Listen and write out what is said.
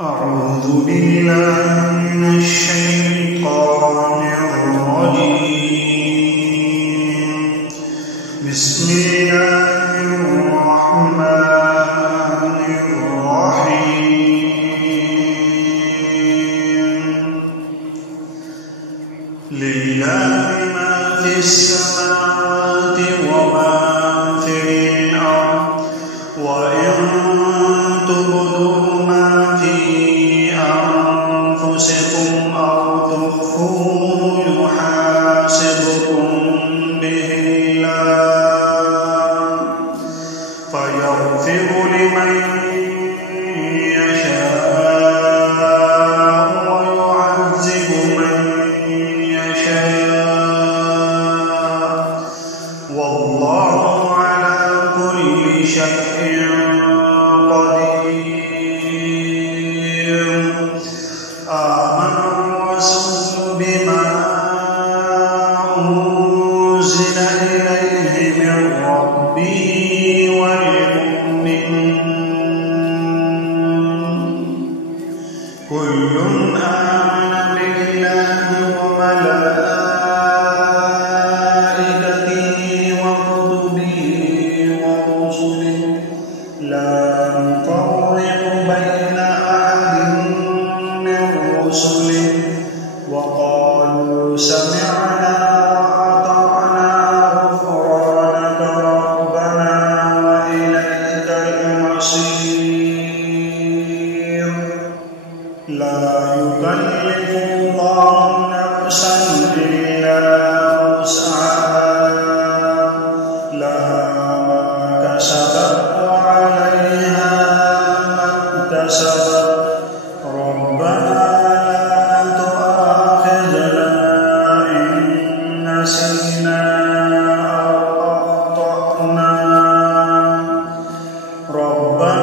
أعوذ بالله من الشيطان الرجيم. بسم الله الرحمن الرحيم. لله ما في السماوات وما في الأرض، وإن تبدوا ما في أنفسكم أو تخفوه يحاسبكم به الله فيغفر لمن يشاء ويعذب من يشاء، والله على كل شيء قدير. آمن الرسول بما أنزل إليه من ربه والمؤمنون كل آمن بالله وملائكته وكتبه ورسله لا نفرق بين أحد من رسله، وقالوا سمعنا وأطعنا غفرانك ربنا وإليك المصير. لا يكلف الله نفسا إلا وسعها، لها ما كسبت وعليها ما اكتسبت. ربنا لا تؤاخذنا إن نسينا أو أخطأنا. ربنا